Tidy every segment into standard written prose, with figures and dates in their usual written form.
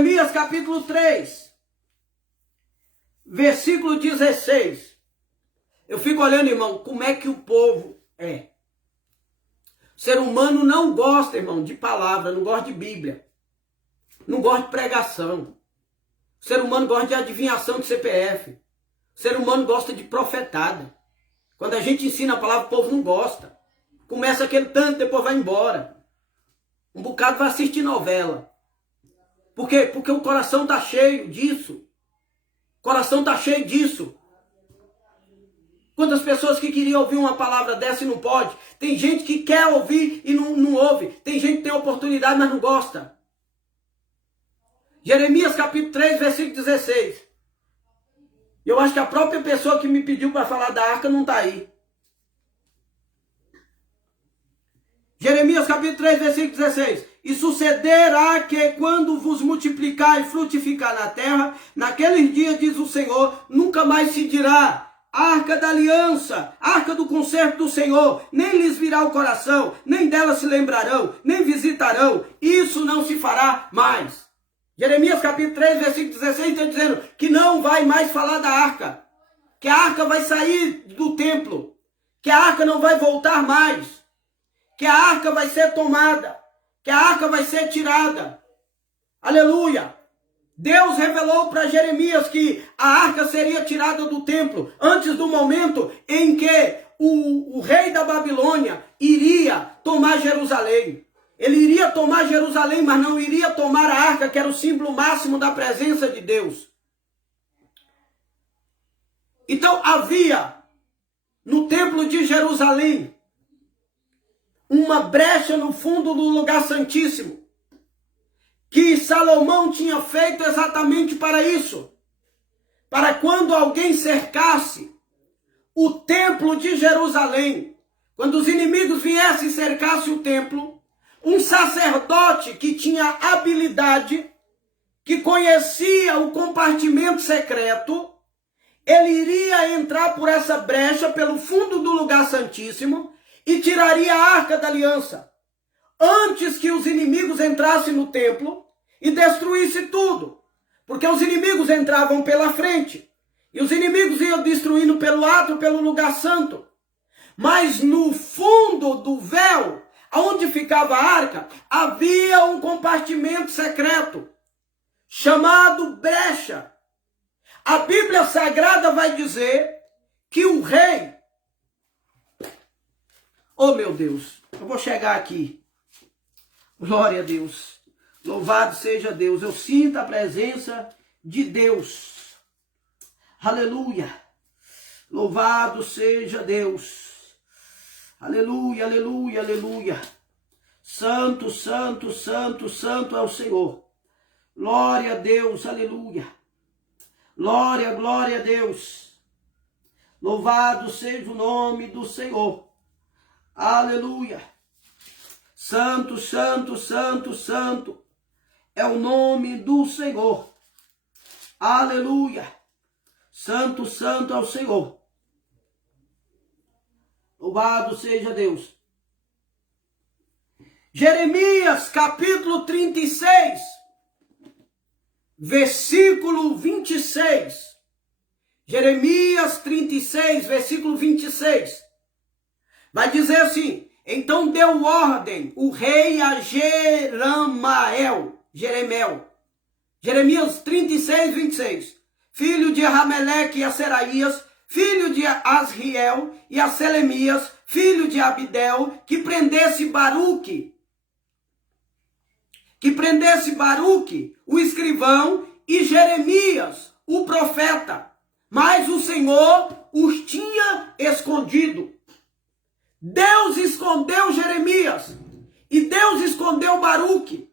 Jeremias capítulo 3, versículo 16. Eu fico olhando, irmão, como é que o povo é. O ser humano não gosta, irmão, de palavra, não gosta de Bíblia. Não gosta de pregação. O ser humano gosta de adivinhação de CPF. O ser humano gosta de profetada. Quando a gente ensina a palavra, o povo não gosta. Começa aquele tanto, depois vai embora. Um bocado vai assistir novela. Por quê? Porque o coração está cheio disso. O coração está cheio disso. Quantas pessoas que queriam ouvir uma palavra dessa e não pode. Tem gente que quer ouvir e não ouve. Tem gente que tem oportunidade, mas não gosta. Jeremias capítulo 3, versículo 16. Eu acho que a própria pessoa que me pediu para falar da arca não está aí. Jeremias capítulo 3, versículo 16. E sucederá que quando vos multiplicar e frutificar na terra, naqueles dias, diz o Senhor, nunca mais se dirá arca da aliança, arca do concerto do Senhor, nem lhes virá o coração, nem dela se lembrarão, nem visitarão, isso não se fará mais. Jeremias capítulo 3, versículo 16 está dizendo que não vai mais falar da arca, que a arca vai sair do templo, que a arca não vai voltar mais, que a arca vai ser tomada, que a arca vai ser tirada. Aleluia! Deus revelou para Jeremias que a arca seria tirada do templo antes do momento em que o rei da Babilônia iria tomar Jerusalém. Ele iria tomar Jerusalém, mas não iria tomar a arca, que era o símbolo máximo da presença de Deus. Então havia no templo de Jerusalém uma brecha no fundo do lugar santíssimo, que Salomão tinha feito exatamente para isso. Para quando alguém cercasse o templo de Jerusalém, quando os inimigos viessem e cercassem o templo, um sacerdote que tinha habilidade, que conhecia o compartimento secreto, ele iria entrar por essa brecha, pelo fundo do lugar santíssimo, e tiraria a arca da aliança. Antes que os inimigos entrassem no templo e destruíssem tudo. Porque os inimigos entravam pela frente. E os inimigos iam destruindo pelo átrio, pelo lugar santo. Mas no fundo do véu, onde ficava a arca, havia um compartimento secreto, chamado brecha. A Bíblia Sagrada vai dizer que o rei... Oh, meu Deus, eu vou chegar aqui. Glória a Deus. Louvado seja Deus. Eu sinto a presença de Deus. Aleluia. Louvado seja Deus. Aleluia, aleluia, aleluia. Santo, santo, santo, santo é o Senhor. Glória a Deus, aleluia. Glória, glória a Deus. Louvado seja o nome do Senhor. Aleluia. Santo, santo, santo, santo é o nome do Senhor. Aleluia. Santo, santo é o Senhor. Louvado seja Deus. Jeremias capítulo 36, versículo 26. Jeremias 36, versículo 26. Vai dizer assim: então deu ordem o rei a Jeremias 36, 26. Filho de Rameleque e a Seraías, filho de Asriel e a Selemias, filho de Abidel, que prendesse Baruque, o escrivão, e Jeremias, o profeta. Mas o Senhor os tinha escondido. Deus escondeu Jeremias e Deus escondeu Baruque.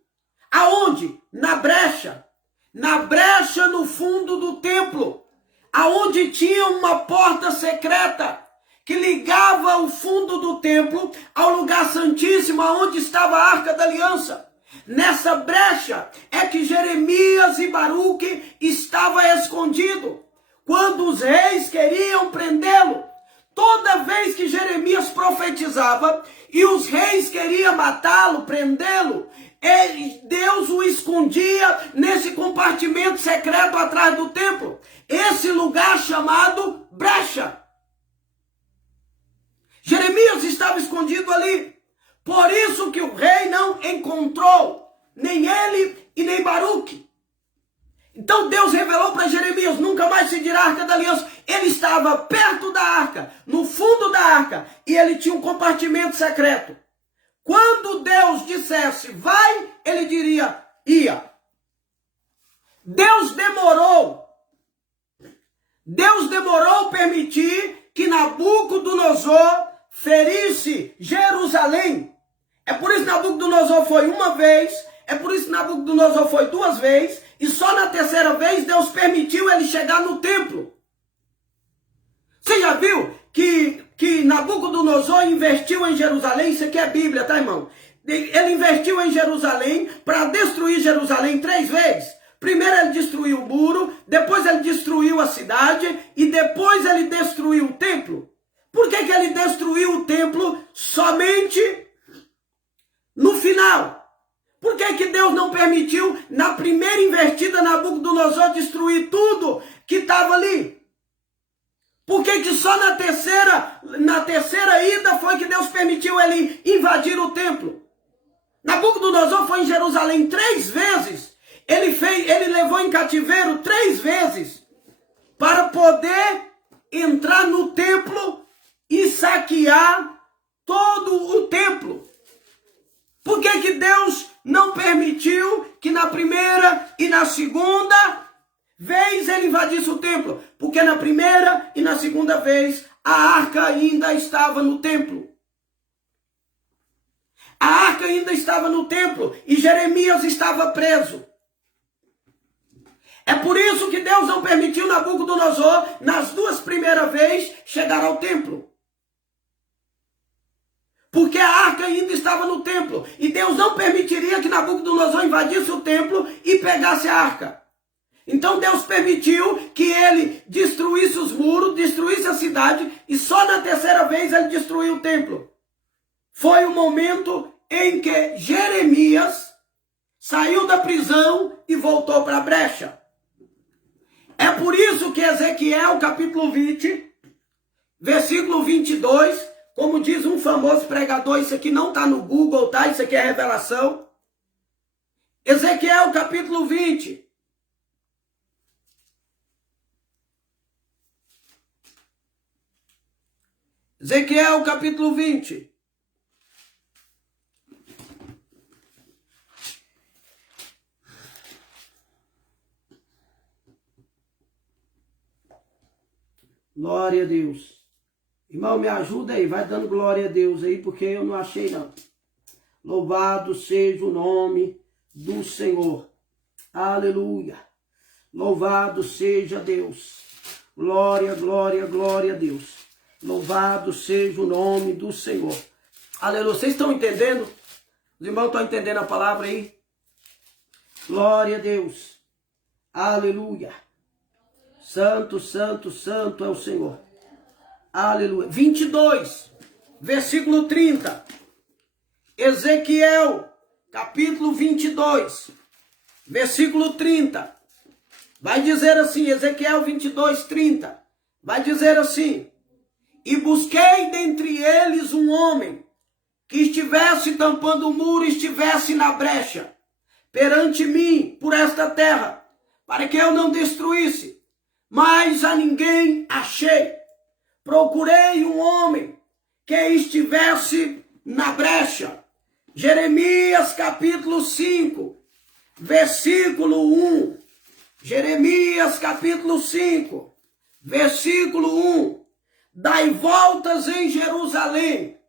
Aonde? Na brecha. Na brecha no fundo do templo, aonde tinha uma porta secreta que ligava o fundo do templo ao lugar santíssimo, aonde estava a arca da aliança. Nessa brecha é que Jeremias e Baruque estavam escondidos. Quando os reis queriam prendê-lo, toda vez que Jeremias profetizava e os reis queriam matá-lo, prendê-lo, Deus o escondia nesse secreto atrás do templo. Esse lugar chamado brecha. Jeremias estava escondido ali. Por isso que o rei não encontrou nem ele e nem Baruque. Então Deus revelou para Jeremias, nunca mais se dirá Arca da Aliança. Ele estava perto da arca, no fundo da arca, e ele tinha um compartimento secreto. Quando Deus dissesse, vai, ele diria, ia. Deus demorou permitir que Nabucodonosor ferisse Jerusalém. É por isso que Nabucodonosor foi uma vez, é por isso que Nabucodonosor foi duas vezes, e só na terceira vez Deus permitiu ele chegar no templo. Você já viu que Nabucodonosor investiu em Jerusalém? Isso aqui é Bíblia, tá, irmão? Ele investiu em Jerusalém para destruir Jerusalém 3 vezes. Primeiro ele destruiu o muro, depois ele destruiu a cidade e depois ele destruiu o templo. Por que ele destruiu o templo somente no final? Por que Deus não permitiu, na primeira investida, Nabucodonosor destruir tudo que estava ali? Por que só na terceira ida foi que Deus permitiu ele invadir o templo? Nabucodonosor foi em Jerusalém 3 vezes. Ele levou em cativeiro 3 vezes para poder entrar no templo e saquear todo o templo. Por que Deus não permitiu que na primeira e na segunda vez ele invadisse o templo? Porque na primeira e na segunda vez a arca ainda estava no templo. A arca ainda estava no templo e Jeremias estava preso. É por isso que Deus não permitiu Nabucodonosor, nas 2 primeiras vezes, chegar ao templo. Porque a arca ainda estava no templo. E Deus não permitiria que Nabucodonosor invadisse o templo e pegasse a arca. Então Deus permitiu que ele destruísse os muros, destruísse a cidade, e só na terceira vez ele destruiu o templo. Foi o momento em que Jeremias saiu da prisão e voltou para a brecha. É por isso que Ezequiel, capítulo 20, versículo 22, como diz um famoso pregador, isso aqui não está no Google, tá? Isso aqui é revelação. Ezequiel, capítulo 20. Ezequiel, capítulo 20. Glória a Deus. Irmão, me ajuda aí, vai dando glória a Deus aí, porque eu não achei não. Louvado seja o nome do Senhor. Aleluia. Louvado seja Deus. Glória, glória, glória a Deus. Louvado seja o nome do Senhor. Aleluia. Vocês estão entendendo? Os irmãos estão entendendo a palavra aí? Glória a Deus. Aleluia. Santo, santo, santo é o Senhor. Aleluia. 22, versículo 30. Ezequiel, capítulo 22, versículo 30. Vai dizer assim, Ezequiel 22, 30. Vai dizer assim: e busquei dentre eles um homem que estivesse tampando o muro, estivesse na brecha, perante mim, por esta terra, para que eu não destruísse. Mas a ninguém achei. Procurei um homem que estivesse na brecha. Jeremias capítulo 5, versículo 1. Jeremias capítulo 5, versículo 1. Dai voltas em Jerusalém,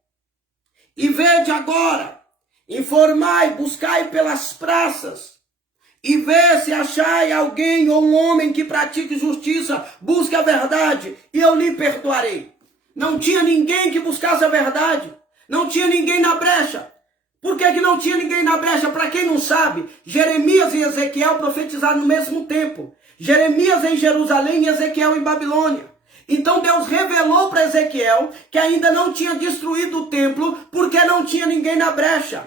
e vede agora, informai, buscai pelas praças, e vê se achai alguém ou um homem que pratique justiça, busque a verdade, e eu lhe perdoarei. Não tinha ninguém que buscasse a verdade, não tinha ninguém na brecha. Por que não tinha ninguém na brecha? Para quem não sabe, Jeremias e Ezequiel profetizaram no mesmo tempo. Jeremias em Jerusalém e Ezequiel em Babilônia. Então Deus revelou para Ezequiel que ainda não tinha destruído o templo porque não tinha ninguém na brecha.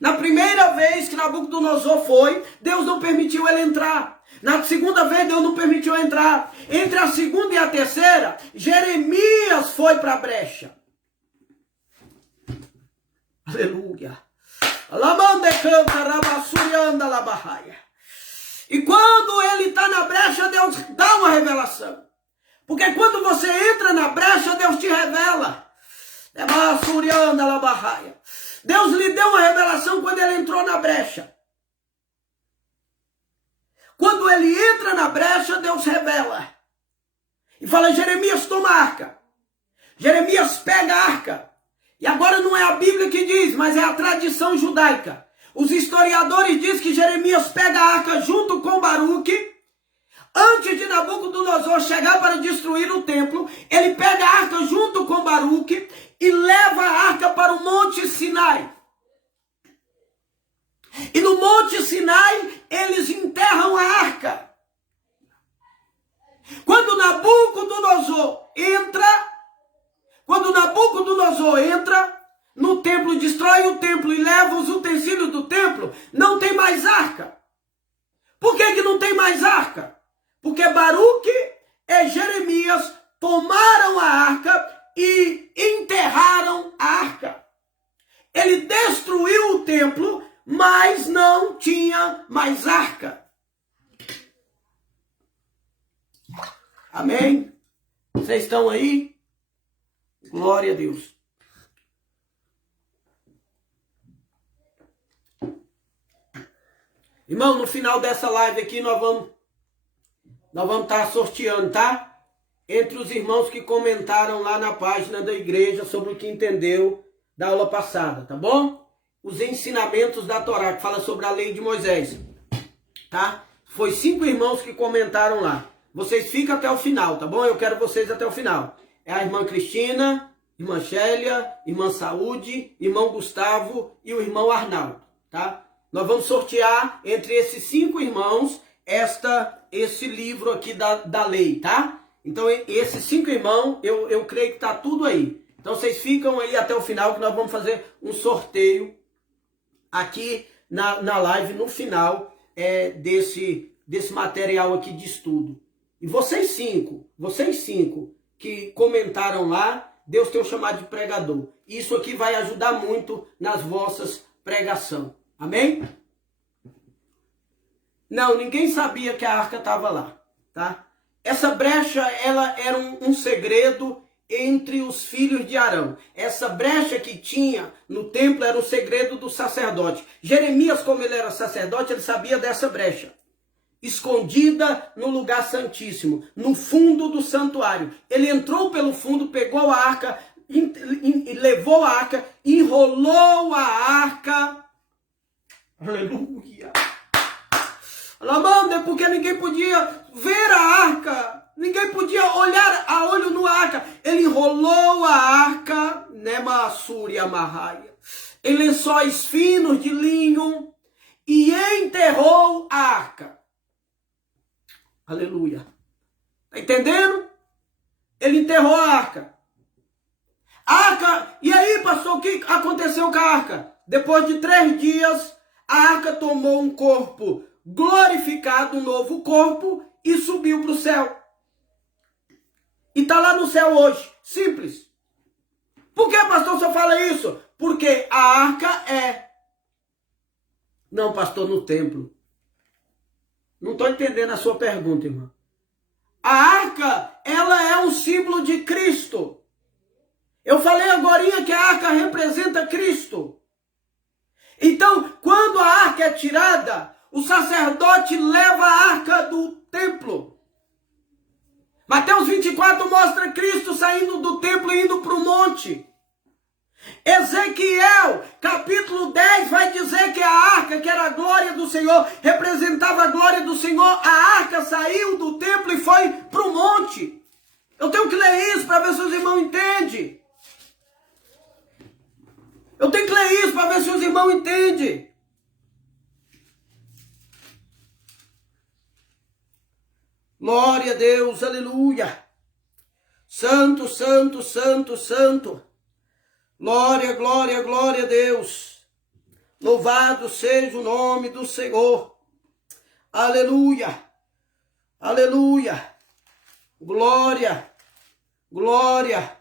Na primeira vez que Nabucodonosor foi, Deus não permitiu ele entrar. Na segunda vez, Deus não permitiu entrar. Entre a segunda e a terceira, Jeremias foi para a brecha. Aleluia. E quando ele está na brecha, Deus dá uma revelação. Porque quando você entra na brecha, Deus te revela. Deus lhe deu uma revelação quando ele entrou na brecha. Quando ele entra na brecha, Deus revela. E fala, Jeremias, toma a arca. Jeremias pega a arca. E agora não é a Bíblia que diz, mas é a tradição judaica. Os historiadores dizem que Jeremias pega a arca junto com Baruque. Antes de Nabucodonosor chegar para destruir o templo, ele pega a arca junto com Baruque e leva a arca para o Monte Sinai. E no Monte Sinai, eles enterram a arca. Quando Nabucodonosor entra no templo, destrói o templo e leva os utensílios do templo, não tem mais arca. Por que não tem mais arca? Porque Baruque e Jeremias tomaram a arca e enterraram a arca. Ele destruiu o templo, mas não tinha mais arca. Amém? Vocês estão aí? Glória a Deus. Irmão, no final dessa live aqui nós vamos estar sorteando, tá? Entre os irmãos que comentaram lá na página da igreja sobre o que entendeu da aula passada, tá bom? Os ensinamentos da Torá, que fala sobre a lei de Moisés, tá? Foi 5 irmãos que comentaram lá. Vocês ficam até o final, tá bom? Eu quero vocês até o final. É a irmã Cristina, irmã Chélia, irmã Saúde, irmão Gustavo e o irmão Arnaldo, tá? Nós vamos sortear entre esses 5 irmãos esse livro aqui da lei, tá? Então, esses 5 irmãos, eu creio que tá tudo aí. Então, vocês ficam aí até o final que nós vamos fazer um sorteio aqui na live, no final desse material aqui de estudo. E vocês cinco que comentaram lá, Deus tem um chamado de pregador. Isso aqui vai ajudar muito nas vossas pregações. Amém? Não, ninguém sabia que a arca estava lá, tá? Essa brecha, ela era um segredo entre os filhos de Arão. Essa brecha que tinha no templo era o segredo do sacerdote. Jeremias, como ele era sacerdote, ele sabia dessa brecha. Escondida no lugar santíssimo, no fundo do santuário. Ele entrou pelo fundo, pegou a arca, levou a arca, enrolou a arca. Aleluia. Lamanda, porque ninguém podia ver a arca. Ninguém podia olhar a olho no arca. Ele enrolou a arca, Nemassuri Amarraia, em lençóis finos de linho e enterrou a arca. Aleluia. Tá entendendo? Ele enterrou a arca. A arca, e aí, pastor, o que aconteceu com a arca? Depois de 3 dias, a arca tomou um corpo glorificado, um novo corpo, e subiu para o céu. E está lá no céu hoje. Simples. Por que, pastor, você fala isso? Porque a arca é... Não, pastor, no templo. Não estou entendendo a sua pergunta, irmão. A arca, ela é um símbolo de Cristo. Eu falei agora que a arca representa Cristo. Então, quando a arca é tirada, o sacerdote leva a arca do templo. Mateus 24 mostra Cristo saindo do templo e indo para o monte. Ezequiel, capítulo 10, vai dizer que a arca, que era a glória do Senhor, representava a glória do Senhor. A arca saiu do templo e foi para o monte. Eu tenho que ler isso para ver se os irmãos entendem. Eu tenho que ler isso para ver se os irmãos entendem. Glória a Deus, aleluia. Santo, santo, santo, santo. Glória, glória, glória a Deus. Louvado seja o nome do Senhor. Aleluia. Aleluia. Glória. Glória.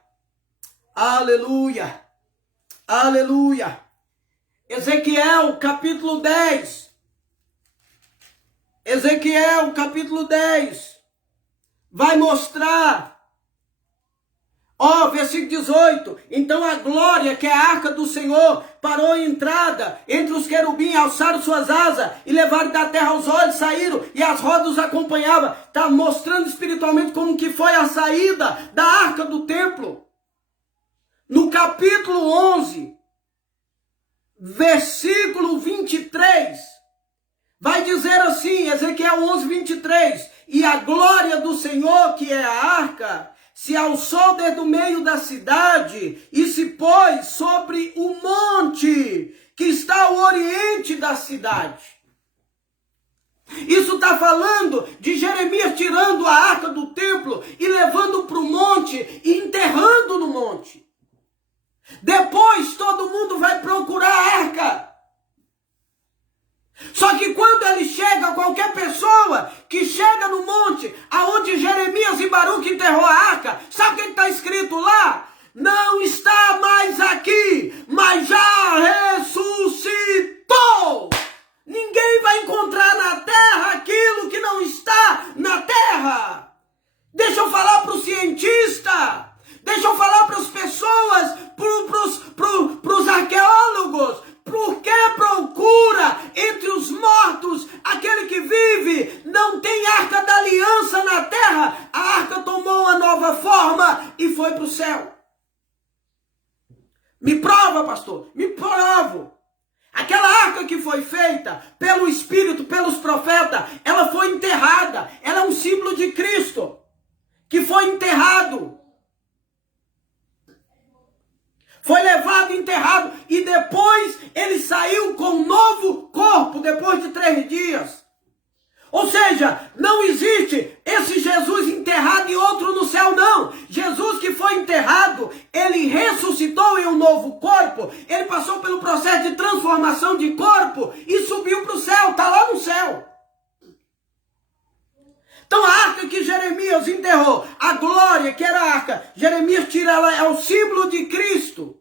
Aleluia. Aleluia. Ezequiel capítulo 10. Ezequiel capítulo 10. Vai mostrar. Versículo 18. Então a glória, que é a arca do Senhor, parou em entrada entre os querubins, alçaram suas asas e levaram da terra os olhos, saíram e as rodas os acompanhavam. Está mostrando espiritualmente como que foi a saída da arca do templo. No capítulo 11, versículo 23, vai dizer assim, Ezequiel 11, 23. E a glória do Senhor, que é a arca, se alçou desde o meio da cidade e se pôs sobre o monte que está ao oriente da cidade. Isso está falando de Jeremias tirando a arca do templo e levando para o monte e enterrando no monte. Depois todo mundo vai procurar a arca. Só que quando ele chega, qualquer pessoa que chega no monte, aonde Jeremias e Baruque enterrou a arca, sabe o que está escrito lá? Não está mais aqui, mas já ressuscitou. Ninguém vai encontrar na terra aquilo que não está na terra. Deixa eu falar para o cientista, deixa eu falar para as pessoas, para os arqueólogos. Por que procura entre os mortos aquele que vive? Não tem arca da aliança na terra. A arca tomou uma nova forma e foi para o céu. Me prova, pastor. Me provo. Aquela arca que foi feita pelo Espírito, pelos profetas, ela foi enterrada. Ela é um símbolo de Cristo que foi enterrado. Foi levado e enterrado. E depois ele saiu com um novo corpo, depois de 3 dias. Ou seja, não existe esse Jesus enterrado e outro no céu, não. Jesus que foi enterrado, ele ressuscitou em um novo corpo. Ele passou pelo processo de transformação de corpo e subiu para o céu. Está lá no céu. Então a arca que Jeremias enterrou, a glória que era a arca, Jeremias tira ela, é o símbolo de Cristo.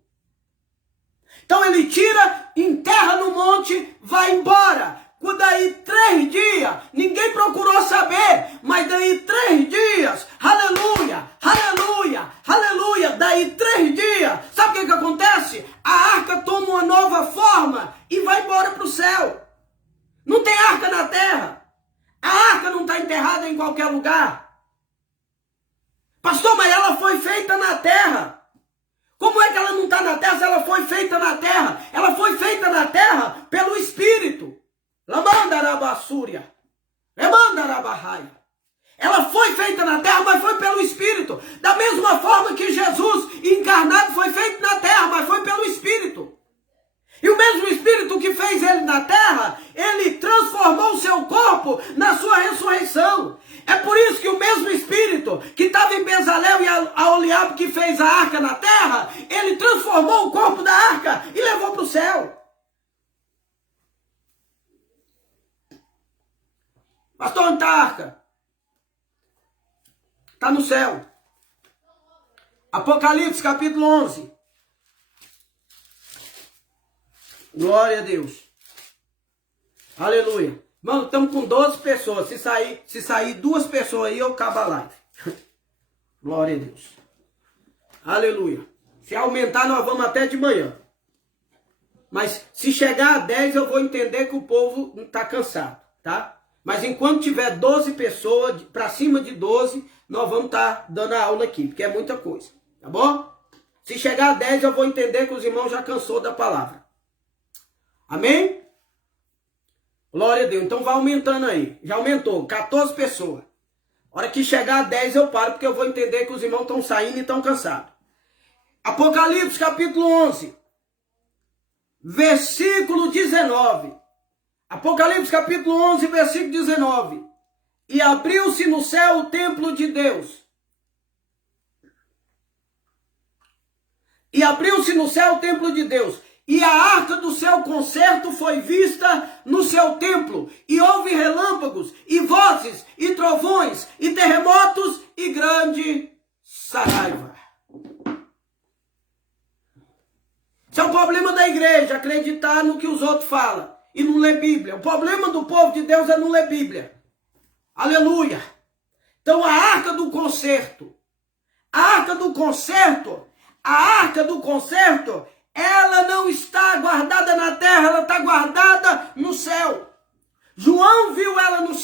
Então ele tira, enterra no monte, vai embora. Daí 3 dias, ninguém procurou saber, mas daí 3 dias, aleluia, aleluia, aleluia, daí 3 dias, sabe o que acontece? A arca toma uma nova forma e vai embora para o céu. Não tem arca na terra. A arca não está enterrada em qualquer lugar. Pastor, mas ela foi feita na terra. Como é que ela não está na terra se ela foi feita na terra? Ela foi feita na terra pelo Espírito. Lamandarabassúria. Lemandarabarraia. Ela foi feita na terra, mas foi pelo Espírito. Da mesma forma que Jesus encarnado foi feito na terra, mas foi pelo Espírito. E o mesmo Espírito que fez ele na terra, ele transformou o seu corpo na sua ressurreição. É por isso que o mesmo Espírito que estava em Bezalel e Aholiabe que fez a arca na terra, ele transformou o corpo da arca e levou para o céu. Pastor, onde está a arca? Está no céu. Apocalipse capítulo 11. Glória a Deus. Aleluia. Mano, estamos com 12 pessoas. Se sair 2 pessoas aí, eu acabo a live. Glória a Deus. Aleluia. Se aumentar, nós vamos até de manhã. Mas se chegar a 10, eu vou entender que o povo está cansado, tá? Mas enquanto tiver 12 pessoas, para cima de 12, nós vamos estar dando a aula aqui, porque é muita coisa, tá bom? Se chegar a 10, eu vou entender que os irmãos já cansou da palavra. Amém? Glória a Deus. Então vai aumentando aí. Já aumentou, 14 pessoas. A hora que chegar a 10 eu paro, porque eu vou entender que os irmãos estão saindo e estão cansados. Apocalipse capítulo 11, versículo 19. Apocalipse capítulo 11, versículo 19. E abriu-se no céu o templo de Deus. E abriu-se no céu o templo de Deus. E a arca do seu concerto foi vista no seu templo, e houve relâmpagos, e vozes, e trovões, e terremotos, e grande saraiva. Esse é o problema da igreja, acreditar no que os outros falam e não ler Bíblia. O problema do povo de Deus é não ler Bíblia. Aleluia. Então a arca do concerto, ela não está guardada na terra, ela está guardada no céu. João viu ela no